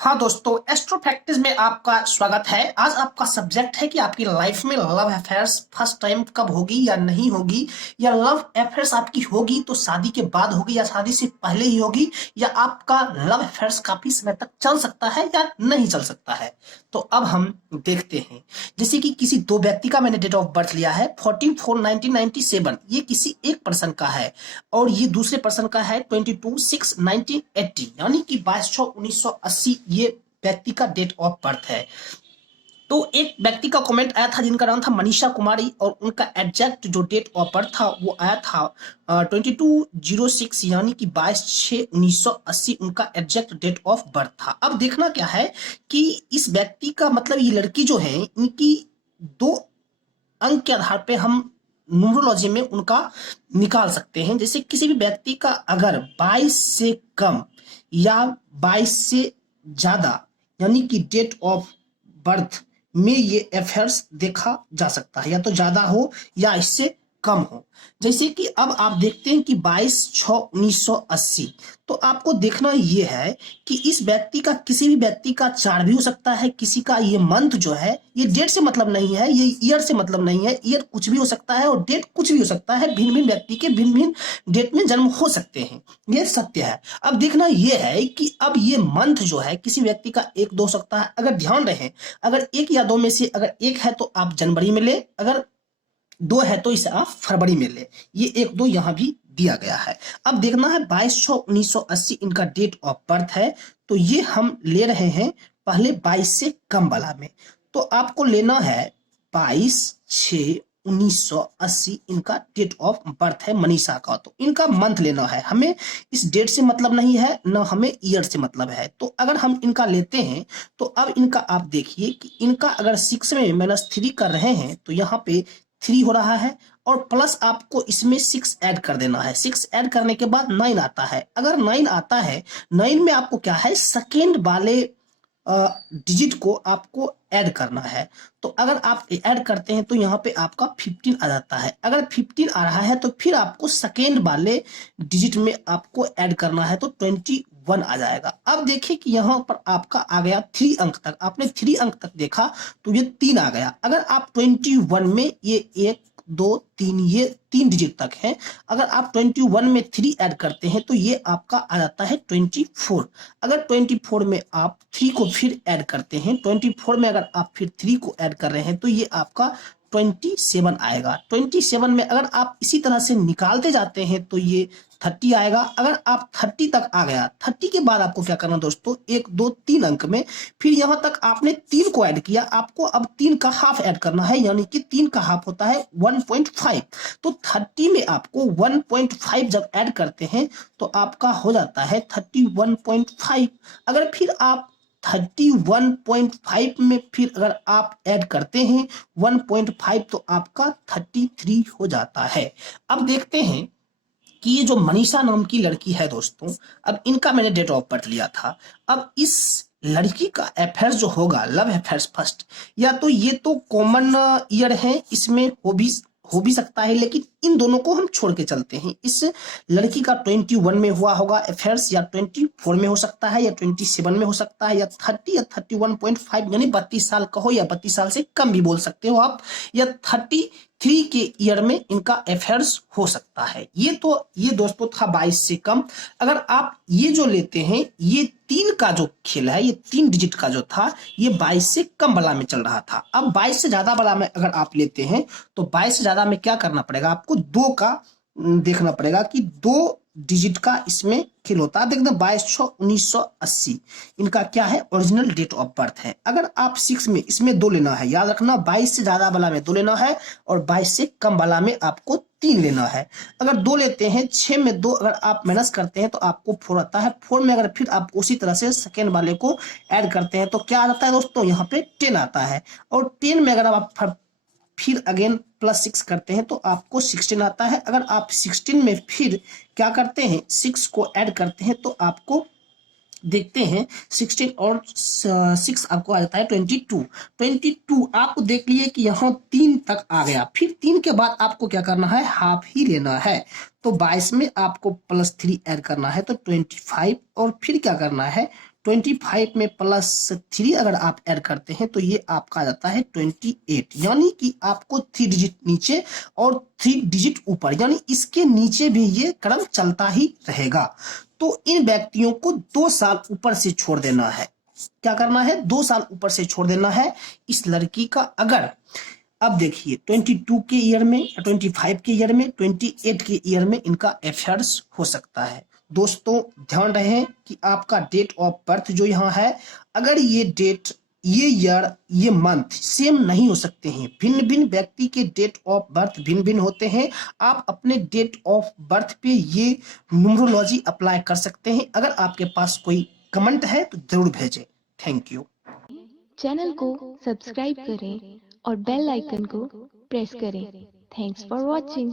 हाँ दोस्तों, astro practice में आपका स्वागत है। आज आपका सब्जेक्ट है कि आपकी लाइफ में लव अफेयर्स फर्स्ट टाइम कब होगी या नहीं होगी, या लव अफेयर्स आपकी होगी तो शादी के बाद होगी या शादी से पहले ही होगी, या आपका लव अफेयर्स काफी समय तक चल सकता है या नहीं चल सकता है। तो अब हम देखते हैं। जैसे कि किसी दो व्यक्ति का मैंने डेट ऑफ बर्थ लिया है 14/4/1997, ये किसी एक पर्सन का है, और ये दूसरे पर्सन का है 22/6/1980, यानी कि 22/6/1980 ये व्यक्ति का डेट ऑफ बर्थ है। तो एक व्यक्ति का कमेंट आया था जिनका नाम था मनीषा कुमारी, और उनका एग्जैक्ट जो डेट ऑफ बर्थ था वो आया था 22/06, यानी कि 22/6/1980 उनका एग्जैक्ट डेट ऑफ बर्थ था। अब देखना क्या है कि इस व्यक्ति का मतलब ये लड़की जो है, इनकी दो अंक के आधार पे हम न्यूमरोलॉजी में उनका निकाल सकते हैं। जैसे किसी भी व्यक्ति का अगर 22 से कम या 22 से ज्यादा, यानी कि डेट ऑफ बर्थ में ये अफेयर्स देखा जा सकता है, या तो ज्यादा हो या इससे कम हो। जैसे कि अब आप देखते हैं कि 22/6/1980, तो आपको देखना ये है कि इस व्यक्ति का किसी भी व्यक्ति का 4 भी हो सकता है, किसी का ये मंथ जो है, ये डेट से मतलब नहीं है, ये ईयर से मतलब नहीं है, ईयर कुछ भी हो सकता है और डेट कुछ भी हो सकता है। भिन्न भिन्न व्यक्ति के भिन्न भिन्न डेट में जन्म हो सकते हैं, ये सत्य है। अब देखना ये है कि अब ये मंथ जो है किसी व्यक्ति का एक दो हो सकता है। अगर ध्यान रहे, अगर एक या दो में से अगर एक है तो आप जनवरी में ले, अगर दो है तो इसे आप फरवरी में ले। ये एक दो यहां भी दिया गया है। अब देखना है 22/6/1980 इनका डेट ऑफ बर्थ है, तो ये हम ले रहे हैं पहले 22 से कम वाला में। तो आपको लेना है 22/6/1980 इनका डेट ऑफ बर्थ है मनीषा का। तो इनका मंथ लेना है हमें, इस डेट से मतलब नहीं है, न हमें ईयर से मतलब है। तो अगर हम इनका लेते हैं तो अब इनका आप देखिए कि इनका अगर 6 में -3 कर रहे हैं तो यहाँ पे 3 हो रहा है, और प्लस आपको इसमें 6 ऐड कर देना है। 6 ऐड करने के बाद 9 आता है। अगर 9 आता है, 9 में आपको क्या है, सेकेंड वाले डिजिट को आपको ऐड करना है। तो अगर आप ऐड करते हैं तो यहाँ पे आपका 15 आ जाता है। अगर 15 आ रहा है तो फिर आपको सेकेंड वाले डिजिट में आपको ऐड करना है, तो 21 आ जाएगा। अब देखिए कि यहाँ पर आपका आ गया 3 अंक तक, आपने 3 अंक तक देखा तो ये 3 आ गया। अगर आप 21 में ये 1 2 3 ये 3 डिजिट तक है, अगर आप 21 में 3 ऐड करते हैं तो ये आपका आ जाता है 24। अगर 24 में आप 3 को फिर ऐड करते हैं, 24 में अगर आप फिर 3 को ऐड कर रहे हैं तो ये आपका 27 आएगा। 27 में अगर आप इसी तरह से निकालते जाते हैं तो ये 30 आएगा। अगर आप 30 तक आ गया, 30 के बाद आपको क्या करना दोस्तों, 1 2 3 अंक में फिर यहां तक आपने 3 को ऐड किया, आपको अब 3 का हाफ ऐड करना है, यानी कि 3 का हाफ होता है 1.5। तो 30 में आपको 1.5 जब ऐड करते हैं तो आपका हो जाता है 31.5। अगर फिर आप 31.5 में फिर अगर आप ऐड करते हैं 1.5 तो आपका 33 हो जाता है। अब देखते हैं कि ये जो मनीषा नाम की लड़की है दोस्तों, अब इनका मैंने डेट ऑफ बर्थ लिया था। अब इस लड़की का अफेयर्स जो होगा, लव अफेयर्स फर्स्ट, या तो ये तो कॉमन ईयर है, इसमें हो भी सकता है, लेकिन इन दोनों को हम छोड़ के चलते हैं। इस लड़की का 21 में हुआ होगा अफेयर्स, या 24 में हो सकता है, या 27 में हो सकता है, या 30 या 31.5, यानी 32 साल का हो, या 32 साल से कम भी बोल सकते हो आप, या 33 के ईयर में इनका अफेयर्स हो सकता है। ये दोस्तों था 22 से कम। अगर आप ये जो लेते हैं, ये 3 का जो खेल है, ये 3 डिजिट का जो था, ये 22 से कम वाला में चल रहा था। अब 22 से ज्यादा वाला में अगर आप लेते हैं तो 22 से ज्यादा में क्या करना पड़ेगा, आपको 2 का देखना पड़ेगा कि 2 डिजिट का इसमें खेल होता है। देखते 22/6/1980 इनका क्या है, ओरिजिनल डेट ऑफ बर्थ है। अगर आप 6 में इसमें 2 लेना है, याद रखना 22 से ज्यादा वाला में 2 लेना है, और 22 से कम वाला में आपको 3 लेना है। अगर 2 लेते हैं, 6 में 2 अगर आप माइनस करते हैं तो आपको 4 आता है। 4 में अगर फिर आप उसी तरह से सेकेंड वाले को ऐड करते हैं तो क्या आता है दोस्तों, यहाँ पे 10 आता है। और 10 में अगर आप फिर अगेन +6 करते हैं तो आपको 16 आता है। अगर आप 16 में फिर क्या करते हैं, 6 को ऐड करते हैं तो आपको देखते हैं 16 और 6 आपको आ जाता है 22। 22 आप देख लिए कि यहाँ 3 तक आ गया, फिर 3 के बाद आपको क्या करना है, हाफ ही लेना है। तो 22 में आपको +3 ऐड करना है तो 25, और फिर क्या करना है 25 में +3 अगर आप ऐड करते हैं तो ये आपका आ जाता है 28, यानी कि आपको 3 डिजिट नीचे और 3 डिजिट ऊपर, यानी इसके नीचे भी ये क्रम चलता ही रहेगा। तो इन व्यक्तियों को 2 साल ऊपर से छोड़ देना है। क्या करना है? 2 साल ऊपर से छोड़ देना है इस लड़की का। अगर अब देखिए 22 के ईयर में, 25 के ईयर में, 28 के ईयर में इनका अफेयर्स हो सकता है। दोस्तों ध्यान रहे कि आपका डेट ऑफ बर्थ जो यहाँ है, अगर ये डेट, ये ईयर, ये मंथ सेम नहीं हो सकते हैं, भिन्न भिन्न व्यक्ति के डेट ऑफ बर्थ भिन्न भिन्न होते हैं। आप अपने डेट ऑफ बर्थ पे ये न्यूमरोलॉजी अप्लाई कर सकते हैं। अगर आपके पास कोई कमेंट है तो जरूर भेजें। Thank you. चैनल को सब्सक्राइब करें और बेल आइकन को प्रेस करें। Thanks for watching.